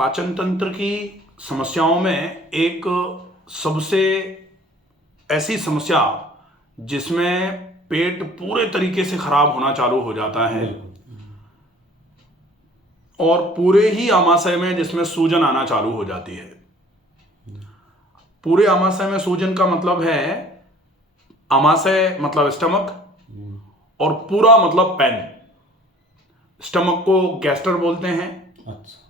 पाचन तंत्र की समस्याओं में एक सबसे ऐसी समस्या जिसमें पेट पूरे तरीके से खराब होना चालू हो जाता है और पूरे ही आमाशय में जिसमें सूजन आना चालू हो जाती है। पूरे आमाशय में सूजन का मतलब है आमाशय मतलब स्टमक और पूरा मतलब पेन। स्टमक को गैस्टर बोलते हैं। अच्छा।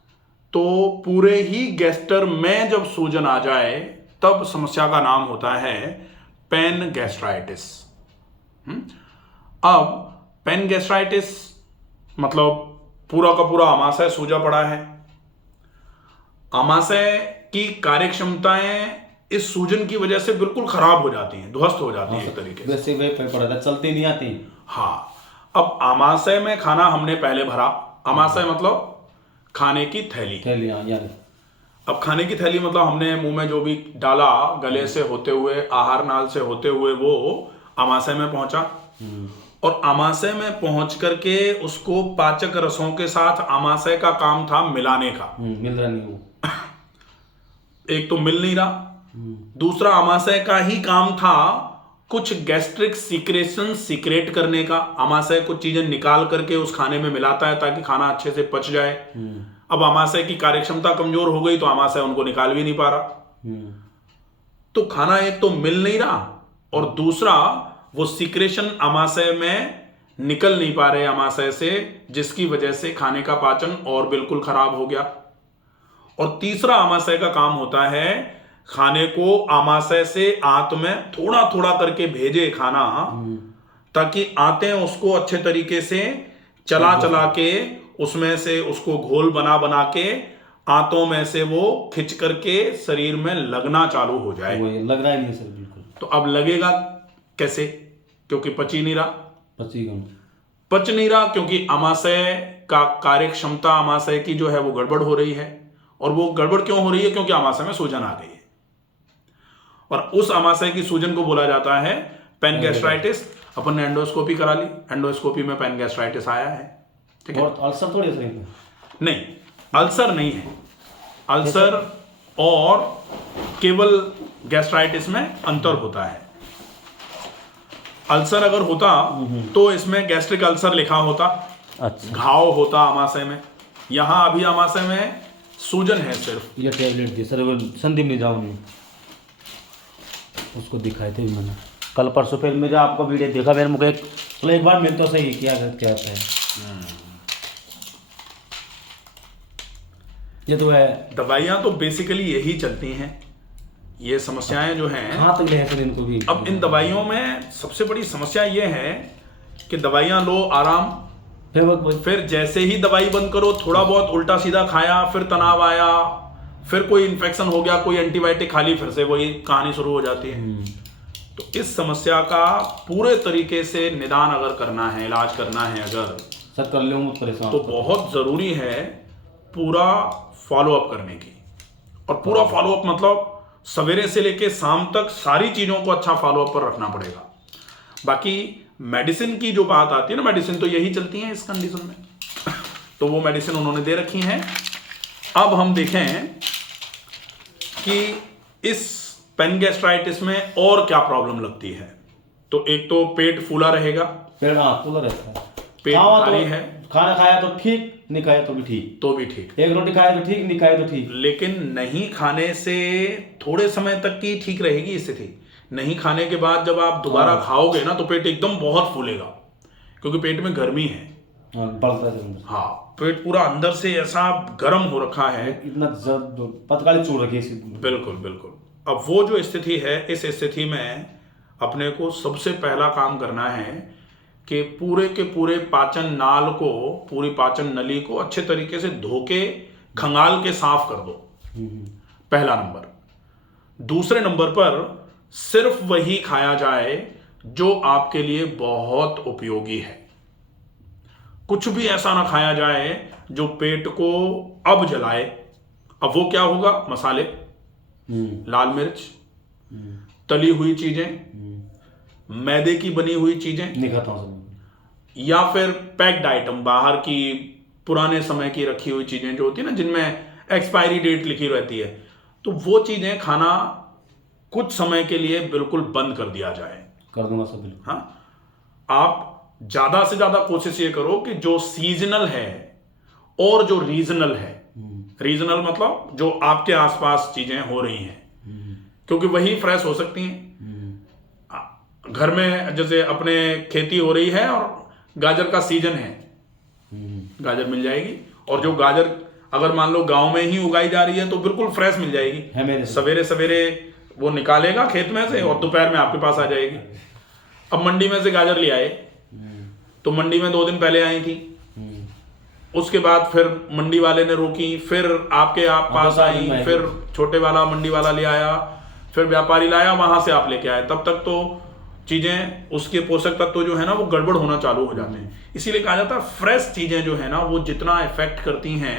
तो पूरे ही गैस्टर में जब सूजन आ जाए तब समस्या का नाम होता है पेन गैस्ट्राइटिस। अब पेन गैस्ट्राइटिस मतलब पूरा का पूरा आमाशय सूजा पड़ा है। आमाशय की कार्यक्षमताएं इस सूजन की वजह से बिल्कुल खराब हो जाती हैं, ध्वस्त हो जाती है एक तरीके से। वैसे वे पड़ा था, चलती नहीं आती। हाँ, अब आमाशय में खाना हमने पहले भरा। आमाशय मतलब खाने की थैली। यानी अब खाने की थैली मतलब हमने मुंह में जो भी डाला, गले से होते हुए, आहार नाल से होते हुए वो आमाशय में पहुंचा और आमाशय में पहुंच करके उसको पाचक रसों के साथ आमाशय का काम था मिलाने का। मिल रहा नहीं वो। एक तो मिल नहीं रहा, दूसरा आमाशय का ही काम था कुछ गैस्ट्रिक सीक्रेशन सीक्रेट करने का। आमाशय कुछ चीजें निकाल करके उस खाने में मिलाता है ताकि खाना अच्छे से पच जाए। अब आमाशय की कार्यक्षमता कमजोर हो गई तो आमाशय उनको निकाल भी नहीं पा रहा। तो खाना एक तो मिल नहीं रहा और दूसरा वो सीक्रेशन आमाशय में निकल नहीं पा रहे आमाशय से, जिसकी वजह से खाने का पाचन और बिल्कुल खराब हो गया। और तीसरा आमाशय का काम होता है खाने को आमाशय से आंत में थोड़ा थोड़ा करके भेजे खाना, ताकि आंतें उसको अच्छे तरीके से चला चला के उसमें से उसको घोल बना बना के आंतों में से वो खिंच करके शरीर में लगना चालू हो जाए। वो लग रहा है नहीं सर बिल्कुल। तो अब लगेगा कैसे? क्योंकि पच ही नहीं रहा। पच नहीं रहा क्योंकि आमाशय का कार्यक्षमता आमाशय की जो है वो गड़बड़ हो रही है। और वो गड़बड़ क्यों हो रही है? क्योंकि आमाशय में सूजन आ गई है और उस आमाशय की सूजन को बोला जाता है पेन गैस्ट्राइटिस। अपन ने एंडोस्कोपी करा ली, एंडोस्कोपी में पेन गैस्ट्राइटिस आया है। ठीक है। और अल्सर थोड़ी सही नहीं, अल्सर नहीं है। अल्सर और केवल गैस्ट्राइटिस में अंतर होता है। अल्सर अगर होता तो इसमें गैस्ट्रिक अल्सर लिखा होता। अच्छा। घाव होता आमाशय में। यहां अभी आमाशय में सूजन है सिर्फ। ये टैबलेट दी सर, संदीप नहीं जाओ नहीं, उसको दिखाए थे मैंने कल परसों। फिर मुझे आपका वीडियो देखा, फिर मुझे चलो एक बार मिल तो सही क्या क्या है। ये तो है। दवाइयां तो बेसिकली यही चलती हैं। ये समस्याएं जो हैं, हाँ तो ले सर इनको भी। अब इन दवाइयों में सबसे बड़ी समस्या ये है कि दवाइयां लो आराम, फिर जैसे ही दवाई बंद करो थोड़ा बहुत उल्टा सीधा खाया, फिर तनाव आया, फिर कोई इन्फेक्शन हो गया, कोई एंटीबायोटिक खा ली, फिर से वही कहानी शुरू हो जाती है। तो इस समस्या का पूरे तरीके से निदान अगर करना है, इलाज करना है अगर सर कर लो परेशान, तो बहुत जरूरी है पूरा फॉलोअप करने की। और पूरा फॉलोअप मतलब सवेरे से लेके शाम तक सारी चीजों को अच्छा फॉलोअप पर रखना पड़ेगा। बाकी मेडिसिन की जो बात आती है ना, मेडिसिन तो यही चलती है इस कंडीशन में। तो वो मेडिसिन उन्होंने दे रखी हैं। अब हम देखें कि इस पेन गैस्ट्राइटिस में और क्या प्रॉब्लम लगती है। तो एक तो पेट फूला रहेगा। पेट फूला रहता है। पेट भारी है। खाना खाया तो ठीक, नहीं खाया तो भी ठीक। एक रोटी खाया तो ठीक, नहीं खाया तो ठीक। लेकिन नहीं खाने से थोड़े समय तक की ठीक रहेगी स्थिति। नहीं खाने के बाद जब आप दोबारा खाओगे ना तो पेट एकदम बहुत फूलेगा, क्योंकि पेट में गर्मी है। हाँ, पेट पूरा अंदर से ऐसा गर्म हो रखा है, इतना पतकाली चूड़ रखी है। बिल्कुल बिल्कुल। अब वो जो स्थिति है, इस स्थिति में अपने को सबसे पहला काम करना है कि पूरे के पूरे पाचन नाल को, पूरी पाचन नली को अच्छे तरीके से धो के खंगाल के साफ कर दो। पहला नंबर। दूसरे नंबर पर सिर्फ वही खाया जाए जो आपके लिए बहुत उपयोगी है। कुछ भी ऐसा ना खाया जाए जो पेट को अब जलाए। अब वो क्या होगा? मसाले, लाल मिर्च, तली हुई चीजें, मैदे की बनी हुई चीजें, नहीं खाता हूं, या फिर पैक्ड आइटम, बाहर की पुराने समय की रखी हुई चीजें जो होती है ना, जिनमें एक्सपायरी डेट लिखी रहती है, तो वो चीजें खाना कुछ समय के लिए बिल्कुल बंद कर दिया जाए। कर दूंगा सब बिल्कुल। हाँ, आप ज्यादा से ज्यादा कोशिश ये करो कि जो सीजनल है और जो रीजनल है, रीजनल मतलब जो आपके आसपास चीजें हो रही हैं, क्योंकि वही फ्रेश हो सकती हैं। घर में जैसे अपने खेती हो रही है और गाजर का सीजन है, गाजर मिल जाएगी। और जो गाजर अगर मान लो गांव में ही उगाई जा रही है तो बिल्कुल फ्रेश मिल जाएगी। सवेरे सवेरे वो निकालेगा खेत में से और दोपहर में आपके पास आ जाएगी। अब मंडी में से गाजर ले आए तो मंडी में 2 दिन पहले आई थी, उसके बाद फिर मंडी वाले ने रोकी, फिर आपके आप पास आई, फिर छोटे वाला मंडी वाला ले आया, फिर व्यापारी लाया, वहां से आप लेके आए। तब तक तो चीजें, उसके पोषक तत्व जो है ना वो गड़बड़ होना चालू हो जाते हैं। इसीलिए कहा जाता है फ्रेश चीजें जो है ना वो जितना इफेक्ट करती हैं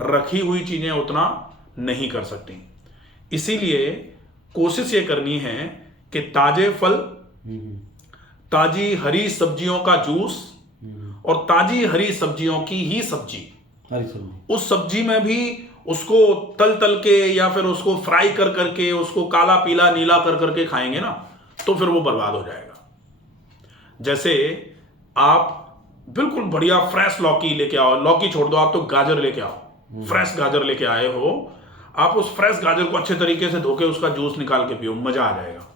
रखी हुई चीजें उतना नहीं कर सकती। इसीलिए कोशिश ये करनी है कि ताजे फल, ताजी हरी सब्जियों का जूस और ताजी हरी सब्जियों की ही सब्जी, उस सब्जी में भी उसको तल तल के या फिर उसको फ्राई कर करके उसको काला पीला नीला कर करके खाएंगे ना तो फिर वो बर्बाद हो जाएगा। जैसे आप बिल्कुल बढ़िया फ्रेश लौकी लेके आओ, लौकी छोड़ दो, आप तो गाजर लेके आओ, फ्रेश गाजर लेके आए हो, आप उस फ्रेश गाजर को अच्छे तरीके से धो के उसका जूस निकाल के पियो, मजा आ जाएगा।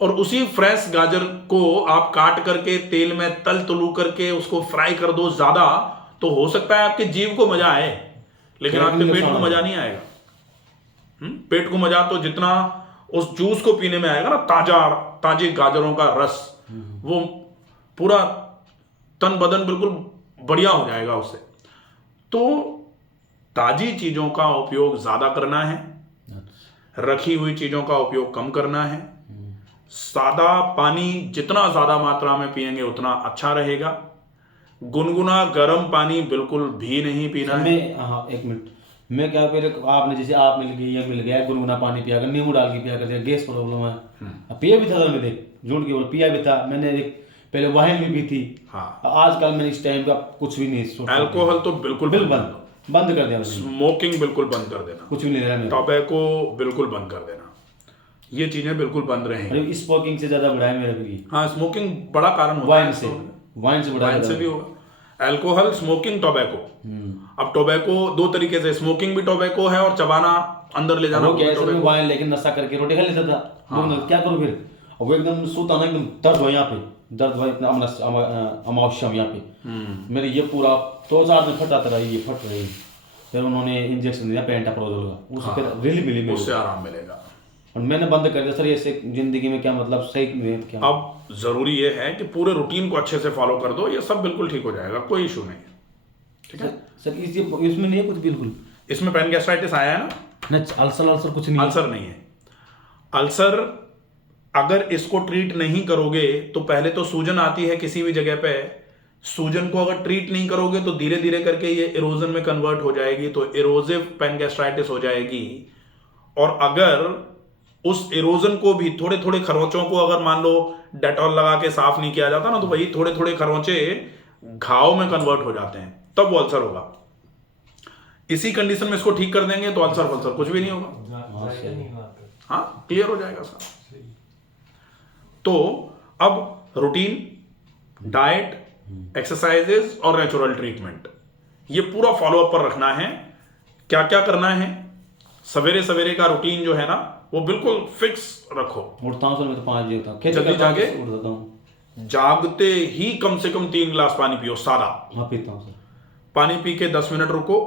और उसी फ्रेश गाजर को आप काट करके तेल में तल तलू करके उसको फ्राई कर दो ज्यादा, तो हो सकता है आपके जीव को मजा आए लेकिन आपके पेट को मजा नहीं आएगा। पेट को मजा तो जितना उस जूस को पीने में आएगा ना, ताजे गाजरों का रस, वो पूरा तन बदन बिल्कुल बढ़िया हो जाएगा उससे। तो ताजी चीजों का उपयोग ज्यादा करना है, रखी हुई चीजों का उपयोग कम करना है। सादा पानी जितना ज्यादा मात्रा में पिएंगे उतना अच्छा रहेगा। गुनगुना गर्म पानी बिल्कुल भी नहीं पीना है। हाँ, 1 मिनट, मैं क्या फिर आपने जैसे आप मिल गई, ये मिल गया, गुनगुना पानी पिया कर, नींबू डाल के पिया कर, गैस प्रॉब्लम है, पिया भी था मैं देख झूठ की पिया भी था मैंने, एक पहले वाइन भी पी थी। हाँ, आजकल मैंने इस टाइम का कुछ भी नहीं, अल्कोहल तो बिल्कुल बंद कर दिया, स्मोकिंग बिल्कुल बंद कर देना, कुछ भी नहीं लेना, टोबैको बिल्कुल बंद कर देना, ये चीजें बिल्कुल बंद रहेंगी। स्मोकिंग से ज्यादा बड़ा है मेरे लिए। हाँ, स्मोकिंग बड़ा कारण होता है, वाइन से बड़ा, वाइन से भी होगा। Alcohol, smoking, tobacco. अब टोबैको 2 तरीके से, स्मोकिंग भी टोबैको है और चबाना अंदर ले जाना टोबैको। वाइन लेकिन नशा करके रोटी खा लेता था। हाँ। क्या करूं फिर, वो एकदम सूता ना, एकदम दर्द हो यहाँ पे, दर्द हुआ इतना अमावस्या यहाँ पे मेरे, ये पूरा 2-4 दिन फटाता रहा, ये फट रही। फिर उन्होंने इंजेक्शन दिया पेंटाप्रोजोल का, उससे फिर रिलीफ मिली, उससे आराम मिलेगा। और मैंने बंद कर दिया सर। ऐसे जिंदगी में क्या मतलब सही क्या? अब जरूरी ये है कि पूरे रूटीन को अच्छे से फॉलो कर दो, ये सब बिल्कुल ठीक हो जाएगा, कोई इशू नहीं है। ठीक है सर, इसमें नहीं है कुछ बिल्कुल? इसमें पैनगैस्ट्राइटिस आया है ना? अल्सर कुछ नहीं, अल्सर नहीं है। अल्सर अगर इसको ट्रीट नहीं करोगे तो पहले तो सूजन आती है किसी भी जगह पे, सूजन को अगर ट्रीट नहीं करोगे तो धीरे धीरे करके ये इरोजन में कन्वर्ट हो जाएगी, तो इरोजिव पैनगैस्ट्राइटिस हो जाएगी। और अगर उस इरोजन को भी थोड़े थोड़े खरोंचों को अगर मान लो डेटॉल लगा के साफ नहीं किया जाता ना, तो वही थोड़े थोड़े खरोंचे घाव में कन्वर्ट हो जाते हैं, तब वो अल्सर होगा। इसी कंडीशन में इसको ठीक कर देंगे तो अल्सर वल्सर कुछ भी नहीं होगा। हाँ, क्लियर हो जाएगा सर। तो अब रूटीन, डाइट, एक्सरसाइजेस और नेचुरल ट्रीटमेंट, ये पूरा फॉलोअप पर रखना है। क्या क्या करना है, सवेरे सवेरे का रूटीन जो है ना वो बिल्कुल फिक्स रखो। उठता हूँ सर मैं तो 5 बजे उठता हूँ, जल्दी जाके उठ जाता हूँ, जागते ही कम से कम 3 गिलास पानी पियो सादा। हाँ, पीता हूँ सर। पानी पी के 10 मिनट रुको,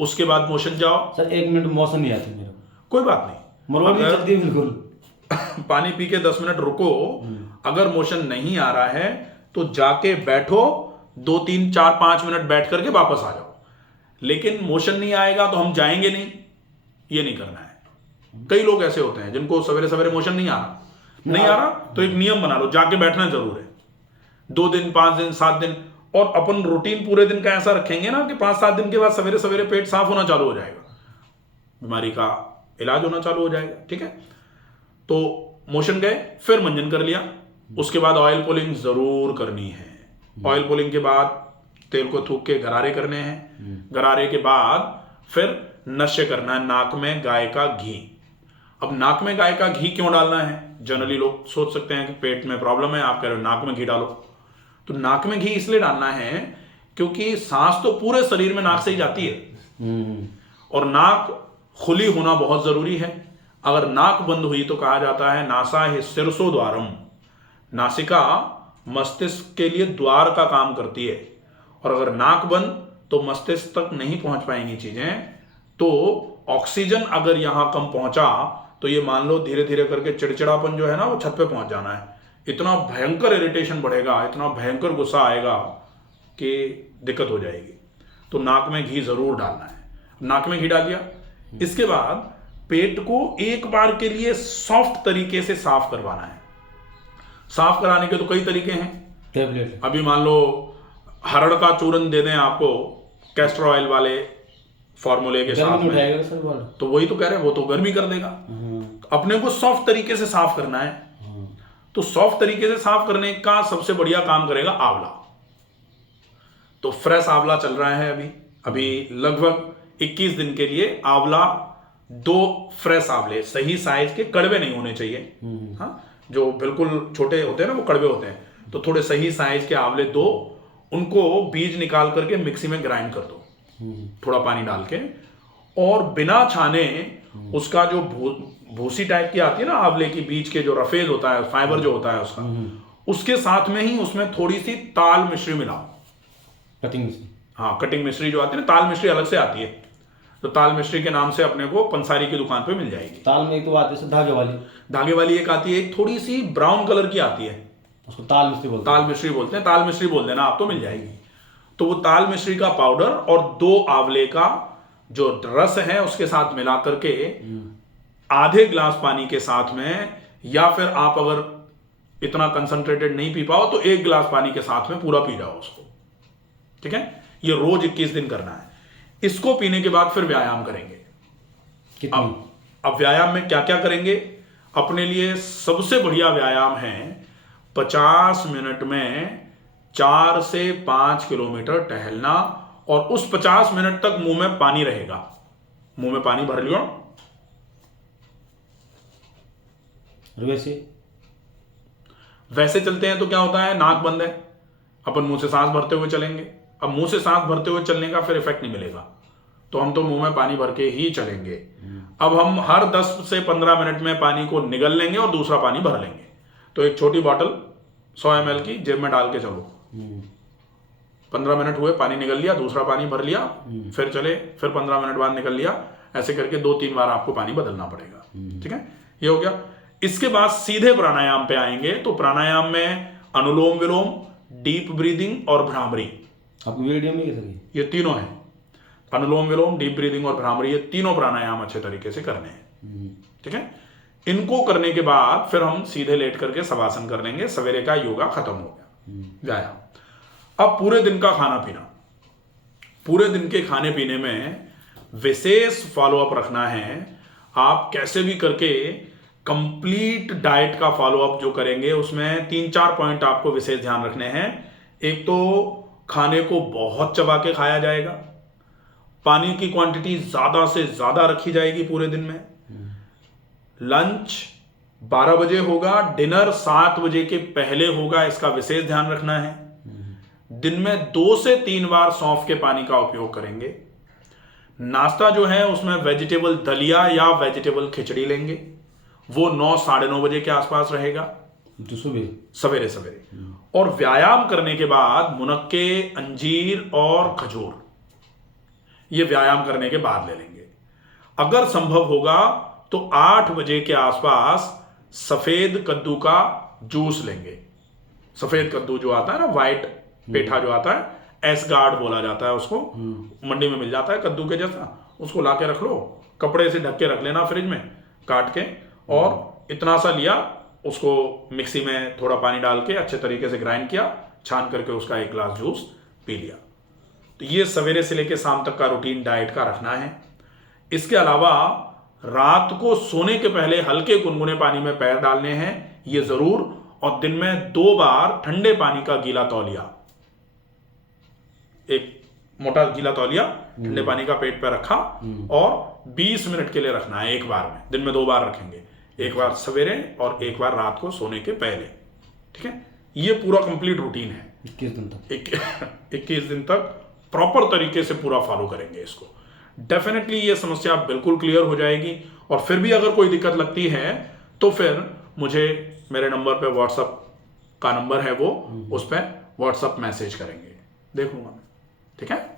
उसके बाद मोशन जाओ। सर 1 मिनट मोशन नहीं आती मेरा, कोई बात नहीं, चलती बिल्कुल। पानी पी के 10 मिनट रुको, अगर मोशन नहीं आ रहा है तो जाके बैठो, 2 3 4 5 मिनट बैठ करके वापस आ जाओ। लेकिन मोशन नहीं आएगा तो हम जाएंगे नहीं, ये नहीं करना है। कई लोग ऐसे होते हैं जिनको सवेरे सवेरे मोशन नहीं आ रहा, तो एक नियम बना लो, जाके बैठना जरूर है। 2 दिन 5 दिन 7 दिन, और अपन रूटीन पूरे दिन का ऐसा रखेंगे ना कि 5-7 दिन के बाद सवेरे सवेरे पेट साफ होना चालू हो जाएगा, बीमारी का इलाज होना चालू हो जाएगा। ठीक है, तो मोशन गए, फिर मंजन कर लिया, उसके बाद ऑयल पुलिंग जरूर करनी है। ऑयल पुलिंग के बाद तेल को थूक के गरारे करने हैं, गरारे के बाद फिर नश्य करना है नाक में गाय का घी। अब नाक में गाय का घी क्यों डालना है? जनरली लोग सोच सकते हैं कि पेट में प्रॉब्लम है, आप कह रहे हो नाक में घी डालो। तो नाक में घी इसलिए डालना है क्योंकि सांस तो पूरे शरीर में नाक से ही जाती है और नाक खुली होना बहुत जरूरी है। अगर नाक बंद हुई तो कहा जाता है नासा है सिरसो द्वारम, नासिका मस्तिष्क के लिए द्वार का काम करती है और अगर नाक बंद तो मस्तिष्क तक नहीं पहुंच पाएंगी चीजें। तो ऑक्सीजन अगर यहां कम पहुंचा तो ये मान लो धीरे धीरे करके चिड़चिड़ापन जो है ना वो छत पे पहुंच जाना है, इतना भयंकर इरिटेशन बढ़ेगा, इतना भयंकर गुस्सा आएगा कि दिक्कत हो जाएगी। तो नाक में घी जरूर डालना है। नाक में घी डाल दिया, इसके बाद पेट को एक बार के लिए सॉफ्ट तरीके से साफ करवाना है। साफ कराने के तो कई तरीके हैं। टेबलेट, अभी मान लो हरड़ का चूरन दे दें आपको कैस्टर ऑयल वाले फॉर्मूले के साथ में, तो वही तो कह रहे हैं, वो तो गर्मी कर देगा। तो अपने को सॉफ्ट तरीके से साफ करना है। तो सॉफ्ट तरीके से साफ करने का सबसे बढ़िया काम करेगा आंवला। तो फ्रेश आंवला चल रहा है अभी लगभग 21 दिन के लिए आंवला, 2 फ्रेश आंवले, सही साइज के, कड़वे नहीं होने चाहिए। हाँ, जो बिल्कुल छोटे होते हैं ना वो कड़वे होते हैं। तो थोड़े सही साइज के आंवले 2, उनको बीज निकाल करके मिक्सी में ग्राइंड कर दो थोड़ा पानी डाल के, और बिना छाने उसका जो भूसी टाइप की आती है ना आंवले की, बीज के जो रफेज होता है, फाइबर जो होता है उसका, उसके साथ में ही उसमें थोड़ी सी ताल मिश्री मिलाओ। कटिंग मिश्री, हाँ, कटिंग मिश्री जो आती है ना, ताल मिश्री अलग से आती है। तो ताल मिश्री के नाम से अपने को पंसारी की दुकान पे मिल जाएगी। ताल में एक तो आती है धागे वाली एक आती है, एक थोड़ी सी ब्राउन कलर की आती है, उसको ताल मिश्री बोलते हैं। ताल मिश्री बोल देना आप, तो मिल जाएगी। तो वो ताल मिश्री का पाउडर और 2 आंवले का जो रस है उसके साथ मिला करके आधे ग्लास पानी के साथ में, या फिर आप अगर इतना कंसंट्रेटेड नहीं पी पाओ तो 1 ग्लास पानी के साथ में पूरा पी जाओ उसको। ठीक है, ये रोज 21 दिन करना है। इसको पीने के बाद फिर व्यायाम करेंगे। अब व्यायाम में क्या क्या करेंगे? अपने लिए सबसे बढ़िया व्यायाम है 50 मिनट में 4 से 5 किलोमीटर टहलना, और उस 50 मिनट तक मुंह में पानी रहेगा। मुंह में पानी भर लियो। वैसे चलते हैं तो क्या होता है, नाक बंद है, अपन मुंह से सांस भरते हुए चलेंगे। अब मुंह से सांस भरते हुए चलने का फिर इफेक्ट नहीं मिलेगा, तो हम तो मुंह में पानी भर के ही चलेंगे। अब हम हर 10 से 15 मिनट में पानी को निगल लेंगे और दूसरा पानी भर लेंगे। तो एक छोटी बॉटल 100 ml की जेब में डाल के चलो। 15 मिनट हुए, पानी निगल लिया, दूसरा पानी भर लिया, फिर चले, फिर 15 मिनट बाद निकल लिया। ऐसे करके 2-3 बार आपको पानी बदलना पड़ेगा। ठीक है, ये हो गया। इसके बाद सीधे प्राणायाम पे आएंगे। तो प्राणायाम में अनुलोम विलोम, डीप ब्रीदिंग और भ्रामरी, आपको वीडियो में ये तीनों है। अनुलोम विलोम, डीप ब्रीदिंग और भ्रामरी, ये तीनों प्राणायाम अच्छे तरीके से करने हैं। ठीक है, इनको करने के बाद फिर हम सीधे लेट करके शवासन कर लेंगे। सवेरे का योगा खत्म हो गया, व्यायाम। अब पूरे दिन का खाना पीना, पूरे दिन के खाने पीने में विशेष फॉलोअप रखना है। आप कैसे भी करके कंप्लीट डाइट का फॉलोअप जो करेंगे उसमें 3-4 पॉइंट आपको विशेष ध्यान रखने हैं। एक तो खाने को बहुत चबा के खाया जाएगा, पानी की क्वांटिटी ज्यादा से ज्यादा रखी जाएगी पूरे दिन में। लंच 12 बजे होगा, डिनर 7 बजे के पहले होगा, इसका विशेष ध्यान रखना है। दिन में 2 से 3 बार सौंफ के पानी का उपयोग करेंगे। नाश्ता जो है उसमें वेजिटेबल दलिया या वेजिटेबल खिचड़ी लेंगे, वो 9-9:30 बजे के आसपास रहेगा, सवेरे सवेरे। और व्यायाम करने के बाद मुनक्के, अंजीर और खजूर, ये व्यायाम करने के बाद ले लेंगे। अगर संभव होगा तो 8 बजे के आसपास सफेद कद्दू का जूस लेंगे। सफेद कद्दू जो आता है ना, व्हाइट पेठा जो आता है, एसगार्ड बोला जाता है उसको, मंडी में मिल जाता है कद्दू के जैसा। उसको लाके रख लो, कपड़े से ढक के रख लेना फ्रिज में काट के, और इतना सा लिया, उसको मिक्सी में थोड़ा पानी डाल के अच्छे तरीके से ग्राइंड किया, छान करके उसका 1 ग्लास जूस पी लिया। तो ये सवेरे से लेकर शाम तक का रूटीन डाइट का रखना है। इसके अलावा रात को सोने के पहले हल्के गुनगुने पानी में पैर डालने हैं, ये जरूर। और दिन में 2 बार ठंडे पानी का गीला तौलिया, एक मोटा गीला तौलिया ठंडे पानी का पेट पे रखा और 20 मिनट के लिए रखना है एक बार में। दिन में 2 बार रखेंगे, एक बार सवेरे और एक बार रात को सोने के पहले। ठीक है, ये पूरा कंप्लीट रूटीन है। 21 दिन तक 21 दिन तक प्रॉपर तरीके से पूरा फॉलो करेंगे इसको, डेफिनेटली ये समस्या बिल्कुल क्लियर हो जाएगी। और फिर भी अगर कोई दिक्कत लगती है तो फिर मुझे मेरे नंबर पे व्हाट्सअप का नंबर है वो, उस पर व्हाट्सअप मैसेज करेंगे, देख लूंगा मैं। ठीक है।